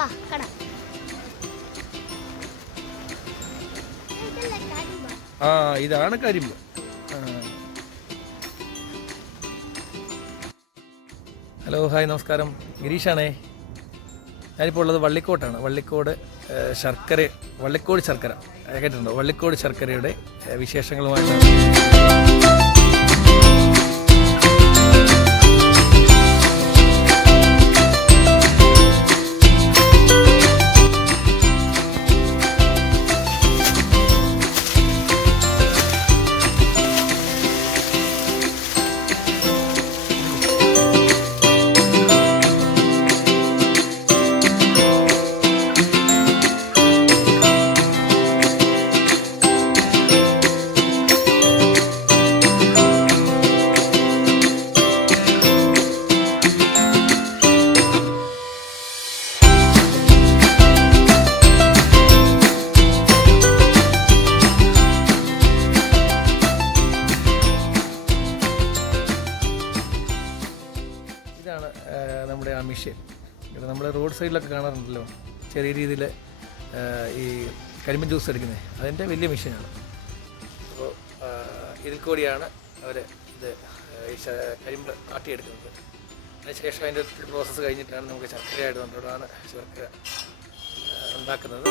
വാ കട. ആ ഇതാണ് കരിമ്പ്. ഹലോ ഹായ് നമസ്കാരം, ഗിരീഷാണേ. ഞാനിപ്പോൾ ഉള്ളത് വള്ളിക്കോട്ടാണ്. വള്ളിക്കോട് ശർക്കര കേട്ടിട്ടുണ്ടോ? വള്ളിക്കോട് ശർക്കരയുടെ വിശേഷങ്ങളുമായിട്ടാണ്. ഇതാണ് നമ്മുടെ ആ മിഷ്യൻ. നമ്മൾ റോഡ് സൈഡിലൊക്കെ കാണാറുണ്ടല്ലോ ചെറിയ രീതിയിൽ ഈ കരിമ്പൻ ജ്യൂസ് എടുക്കുന്നത്. അതിൻ്റെ വലിയ മിഷ്യനാണ്. അപ്പോൾ ഇതിൽ കൂടിയാണ് അവർ ഈ കരിമ്പ് ആട്ടിയെടുക്കുന്നത്. അതിനുശേഷം അതിൻ്റെ പ്രോസസ്സ് കഴിഞ്ഞിട്ടാണ് നമുക്ക് ശർക്കരയായിട്ട് നമ്മളോടാണ് ശർക്കര ഉണ്ടാക്കുന്നത്.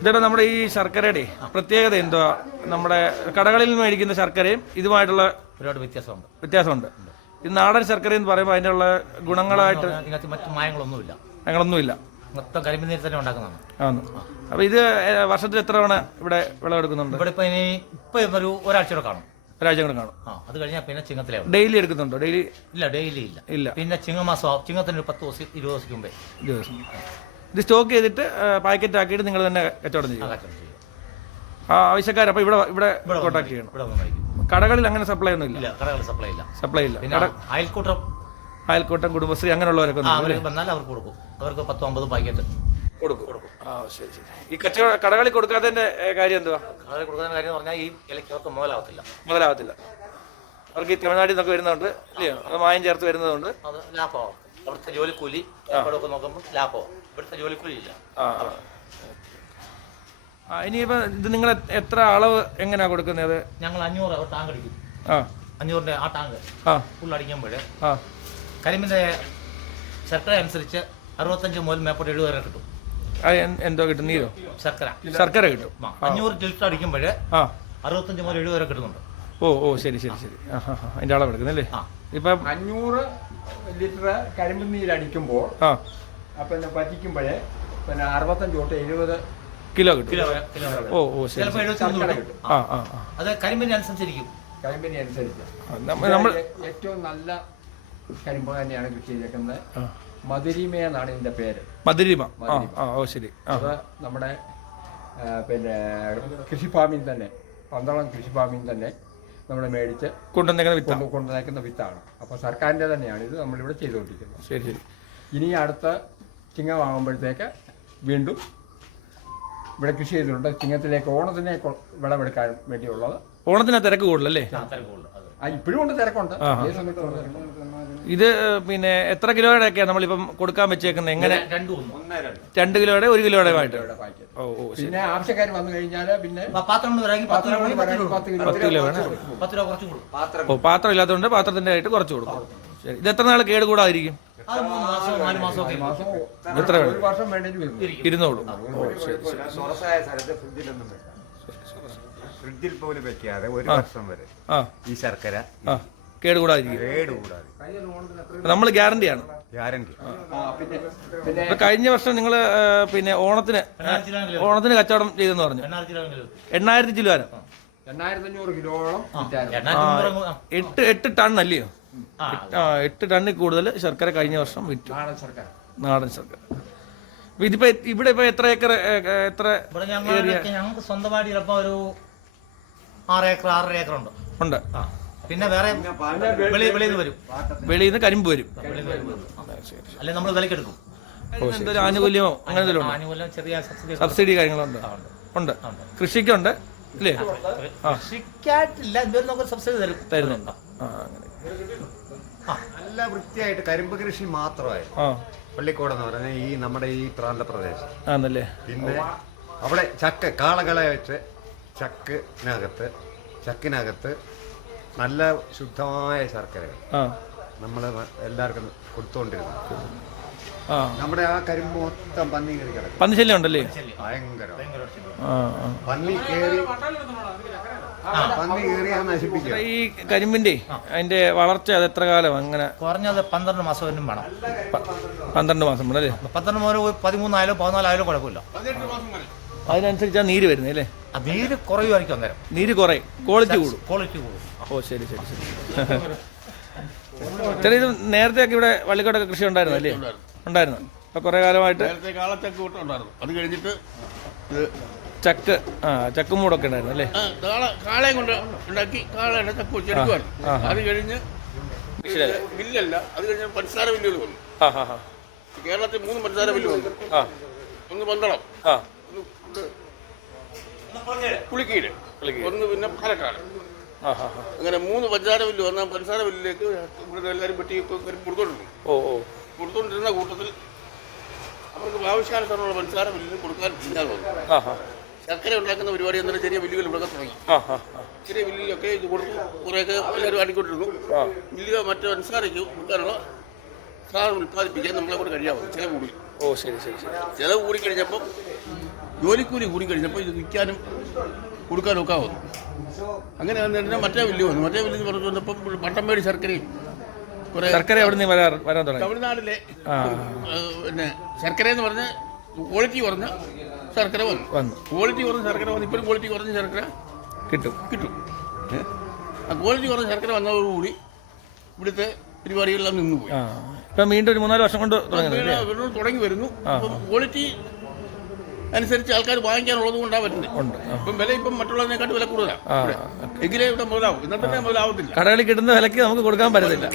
ഇതേടാ നമ്മുടെ ഈ ശർക്കരയുടെ പ്രത്യേകത എന്തുവാ? നമ്മുടെ കടകളിൽ നിന്ന് മേടിക്കുന്ന ശർക്കരയും ഇതുമായിട്ടുള്ള ഒരുപാട് വ്യത്യാസമുണ്ട്. ഇത് നാടൻ ശർക്കര എന്ന് പറയുമ്പോൾ അതിനുള്ള ഗുണങ്ങളായിട്ട് മറ്റു മായങ്ങളൊന്നുമില്ല. ഞങ്ങളൊന്നുമില്ല, മൊത്തം കരിമ്പ് നീര് തന്നെ ഉണ്ടാക്കുന്നതാണ്. ആണ്. അപ്പോൾ ഇത് വർഷത്തിൽ എത്ര തവണ ഇവിടെ വിളവെടുക്കുന്നുണ്ട്? ഇവിടെ ഇപ്പം ഒരു ഒരാഴ്ചയോടെ കാണും. ഒരാഴ്ച കൂടെ കാണും. അത് കഴിഞ്ഞാൽ പിന്നെ ചിങ്ങത്തിലെ ഡെയിലി എടുക്കുന്നുണ്ടോ? ഡെയിലി ഇല്ല. പിന്നെ ചിങ്ങമാസം ചിങ്ങത്തിന് 10 ദിവസം 20 ദിവസം മുമ്പേ ഇത് സ്റ്റോക്ക് ചെയ്തിട്ട് പാക്കറ്റ് ആക്കിയിട്ട് നിങ്ങൾ തന്നെ കച്ചവടം ചെയ്യും. ആവശ്യക്കാർ അപ്പോൾ ഇവിടെ കോൺടാക്ട് ചെയ്യണം. കടകളിൽ അങ്ങനെ സപ്ലൈ ഒന്നും ഇല്ല. കടകളിൽ സപ്ലൈ ഇല്ല. പിന്നെ അയൽക്കൂട്ടം കുടുംബശ്രീ അങ്ങനെയുള്ളവരൊക്കെ വന്നാൽ അവർക്ക് കൊടുക്കും. അവർക്ക് 10-50 പാക്കറ്റ് കൊടുക്കും. ശരി. ഈ കടകളിൽ കൊടുക്കാത്തതിന്റെ കാര്യം എന്തുവാ? കടകളിൽ കൊടുക്കുന്ന കാര്യം പറഞ്ഞാൽ ഈ ഇലയ്ക്ക് അവർക്ക് മുതലാവത്തില്ല. അവർക്ക് ഈ തമിഴ്നാട്ടിൽ നിന്നൊക്കെ വരുന്നതുകൊണ്ട് ഇല്ലയോ, അത് മായം ചേർത്ത് വരുന്നതുകൊണ്ട് അത് ലാഭമാവും. അവിടുത്തെ ജോലിക്കൂലി നോക്കുമ്പോൾ ലാഭമാവും. ഇവിടുത്തെ ജോലിക്കൂലി ഇല്ല. ഇനിയിപ്പോ ഇത് നിങ്ങൾ എത്ര അളവ് എങ്ങനെയാ കൊടുക്കുന്നത്? ഞങ്ങൾ 500 ടാങ്ക് അടിക്കും. 500 ആ ടാങ്ക് ഫുൾ അടിക്കുമ്പോൾ കരിമ്പിന്റെ ശർക്കര അനുസരിച്ച് 65 മുതൽ മേപ്പോട്ട് 70 വരെ കിട്ടും. എന്തോ കിട്ടും? നീരോ? ശർക്കര കിട്ടും. 500 ലിറ്റർ അടിക്കുമ്പോൾ 65 മുതൽ 70 വരെ കിട്ടുന്നുണ്ട്. ശരി. അതിന്റെ അളവ് എടുക്കുന്നല്ലേ? ഇപ്പൊ 500 ലിറ്റർ കരിമ്പ് നീരടിക്കുമ്പോൾ പിന്നെ പറ്റിക്കുമ്പോഴേ പിന്നെ 65 തൊട്ട് 70 കിലോ കിട്ടും. ശരി. അത് കരിമ്പിനെ അനുസരിച്ചിരിക്കും. നമ്മൾ ഏറ്റവും നല്ല കരിമ്പ് തന്നെയാണ് കൃഷി ചെയ്തേക്കുന്നത്. മധുരിമ എന്നാണ് ഇതിന്റെ പേര്. മധുരിമ. ശരി. അത് നമ്മുടെ പിന്നെ കൃഷി ഫാമിൽ തന്നെ, പന്തളം കൃഷി ഫാമിൽ തന്നെ നമ്മൾ മേടിച്ച് കൊണ്ടുവന്നേക്കുന്ന വിത്താണ്. അപ്പോൾ സർക്കാരിൻ്റെ തന്നെയാണ് ഇത് നമ്മളിവിടെ ചെയ്തുകൊണ്ടിരിക്കുന്നത്. ശരി. ഇനി അടുത്ത ചിങ്ങമാകുമ്പോഴത്തേക്ക് വീണ്ടും ഇവിടെ കൃഷി ചെയ്തിട്ടുണ്ട്. ചിങ്ങത്തിലേക്ക് ഓണത്തിനെ വിളവെടുക്കാൻ വേണ്ടിയുള്ളത്. ഓണത്തിന് തിരക്ക് കൂടുതലല്ലേ? ഇപ്പോഴും ഉണ്ട്, തിരക്കുണ്ട്. ഇത് പിന്നെ എത്ര കിലോയുടെ ഒക്കെയാണ് നമ്മളിപ്പം കൊടുക്കാൻ വെച്ചേക്കുന്നത്? എങ്ങനെ? 2 കിലോയുടെ 1 കിലോയുടെ ആയിട്ട്. പിന്നെ ആവശ്യക്കാർ വന്നു കഴിഞ്ഞാൽ പിന്നെ പാത്രം ഇല്ലാത്തതുകൊണ്ട് പാത്രത്തിന്റെ ആയിട്ട് കുറച്ച് കൊടുക്കും. ശരി. ഇത് എത്ര നാൾ കേടുകൂടാതിരിക്കും? എത്ര ഒരു വർഷം വേണ്ടി ഇരുന്നോളൂ. ഫ്രിഡ്ജിൽ പോലും വെക്കാതെ ഒരു വർഷം വരെ ഈ ശർക്കര കേടുകൂടാതിരിക്കും. നമ്മൾ ഗ്യാരണ്ടിയാണ്. കഴിഞ്ഞ വർഷം നിങ്ങൾ പിന്നെ ഓണത്തിന് കച്ചവടം ചെയ്തെന്ന് പറഞ്ഞു. 8,000 കിലോയാണ്. 8,500 കിലോളം 8 ടൺ അല്ലയോ? 8 ടണ്ണിൽ കൂടുതൽ ശർക്കര കഴിഞ്ഞ വർഷം വിറ്റു. നാടൻ ശർക്കര. ഇതിപ്പോ ഇവിടെ ഇപ്പൊ എത്ര ഏക്കർ? ഞങ്ങൾക്ക് സ്വന്തമായിട്ട് ചിലപ്പോ ഒരു 6 ഏക്കർ 6.5 ഏക്കർ ഉണ്ട്. പിന്നെ വേറെ വെളിയിൽ നിന്ന് കരിമ്പ് വരും. അല്ലെ നമ്മൾ വിലക്കെടുക്കും. ആനുകൂല്യമോ അങ്ങനെ ആനുകൂല്യം ചെറിയ സബ്സിഡി കാര്യങ്ങളുണ്ട്. കൃഷിക്കുണ്ട് അല്ലേ? കൃഷിക്കായിട്ടില്ല, എന്തൊരു നമുക്ക് സബ്സിഡി തരുന്നുണ്ട്. നല്ല വൃത്തിയായിട്ട് കരിമ്പ് കൃഷി മാത്രമായി പള്ളിക്കോട് എന്ന് പറഞ്ഞാൽ ഈ നമ്മുടെ ഈ പ്രാന്തപ്രദേശം ആണല്ലേ. പിന്നെ അവിടെ കാളകളെ വെച്ച് ചക്കിനകത്ത് നല്ല ശുദ്ധമായ ശർക്കരകൾ നമ്മൾ എല്ലാവർക്കും കൊടുത്തുകൊണ്ടിരുന്നു. നമ്മുടെ ആ കരിമ്പ് മൊത്തം പന്നി കയറി കിടക്കും. പന്നിശല്യം ഉണ്ടല്ലേ? ഭയങ്കര പന്നി കയറി നശിപ്പിക്കുക. ഈ കരിമ്പിന്റെ അതിന്റെ വളർച്ച അത് എത്ര കാലം? അങ്ങനെ കുറഞ്ഞത് 12 മാസം വേണം. 12 മാസം വേണം അല്ലേ? 12 മുതൽ 13 ആയാലും 14 ആയാലും കുഴപ്പമില്ല. അതിനനുസരിച്ചാണ് നീര് വരുന്നത് അല്ലേ? നീര് കുറയുമായിരിക്കും. അന്നേരം നീര് കുറയും, ക്വാളിറ്റി കൂടും. ശരി. ചെറിയ ഇത് നേരത്തെ ഒക്കെ ഇവിടെ വള്ളിക്കോട്ടൊക്കെ കൃഷി ഉണ്ടായിരുന്നു അല്ലേ? ഉണ്ടായിരുന്നു. ഇപ്പൊ കുറെ കാലമായിട്ട് അത് കഴിഞ്ഞിട്ട് ചക്കുമൂടൊക്കെ ഉണ്ടായിരുന്നു അല്ലേ? കാളയും കൊണ്ട് ഉണ്ടാക്കി കാളയുടെ ചക്ക് വെച്ചെടുക്കുവായിരുന്നു. അത് കഴിഞ്ഞ് ബില്ലല്ല, അത് കഴിഞ്ഞ് പഞ്ചസാര ബില്ലുകൾ വന്നു. കേരളത്തിൽ 3 പഞ്ചസാര ബില്ല് വന്നു. ഒന്ന് പന്തളം, പുളിക്കീട്, ഒന്ന് പിന്നെ പാലക്കാട്. അങ്ങനെ 3 പഞ്ചസാര ബില്ല് വന്ന പഞ്ചസാര ബില്ലിലേക്ക് ഇവിടെ എല്ലാവരും വെട്ടി കൊടുത്തോണ്ടിരുന്ന കൂട്ടത്തിൽ അവർക്ക് ആവശ്യാനുസരണമുള്ള പഞ്ചസാര ബില്ലിന് കൊടുക്കാൻ ഇല്ലാതെ വന്നു. ശർക്കര ഉണ്ടാക്കുന്ന പരിപാടി എന്നാലും ചെറിയ ബില്ലുകൾ ഇവിടെ തുടങ്ങി. ചെറിയ ബില്ലിലൊക്കെ ഇത് കൊടുത്തു കുറേയൊക്കെ എല്ലാവരും ആടിക്കൊണ്ടിരുന്നു. ബില്ലുക മറ്റു പഞ്ചസാരയ്ക്ക് കൊടുക്കാനുള്ള സാധനം ഉൽപ്പാദിപ്പിക്കാൻ നമ്മളെ കൂടെ കഴിയാവും. ചിലവ് കൂടി. ശരി. ചിലവ് കൂടിക്കഴിഞ്ഞപ്പം ജോലിക്കൂലി കൂടി കഴിഞ്ഞപ്പോൾ ഇത് വിൽക്കാനും കൊടുക്കാനും ഒക്കെ ആവുന്നു. അങ്ങനെ വന്നിട്ട് മറ്റേ ബില്ല് വന്നു. മറ്റേ ബില്ല് പറഞ്ഞു വന്നപ്പം പട്ടംമേടി ശർക്കരയും കുറേ ശർക്കര എവിടെ നിന്ന് വരാൻ തുടങ്ങി? തമിഴ്നാട്ടിലെ പിന്നെ ശർക്കര എന്ന് പറഞ്ഞ ക്വാളിറ്റി കുറഞ്ഞ ശർക്കര വന്നു. ക്വാളിറ്റി കുറഞ്ഞ ശർക്കര വന്നു. ഇപ്പോഴും ക്വാളിറ്റി കുറഞ്ഞ ശർക്കര കിട്ടും. ആ ക്വാളിറ്റി കുറഞ്ഞ ശർക്കര വന്നതോടുകൂടി ഇവിടുത്തെ പരിപാടികളെല്ലാം നിന്നുപോയി. ഇപ്പം വീണ്ടും ഒരു 3-4 വർഷം കൊണ്ട് തുടങ്ങി വരുന്നു. അപ്പം ക്വാളിറ്റി അനുസരിച്ച് ആൾക്കാർ വാങ്ങിക്കാനുള്ളത് കൊണ്ടാണ് പറ്റുന്നത്. ഇപ്പം വില ഇപ്പം മറ്റുള്ളതിനെക്കാട്ട് വില കൂടുതലാണ്. എങ്കിലേ ഇവിടെ മുതലാവും. ഇന്നത്തെ മുതലാവത്തില്ല. കടകളിൽ കിട്ടുന്ന വിലക്ക് നമുക്ക് കൊടുക്കാൻ പറ്റത്തില്ല.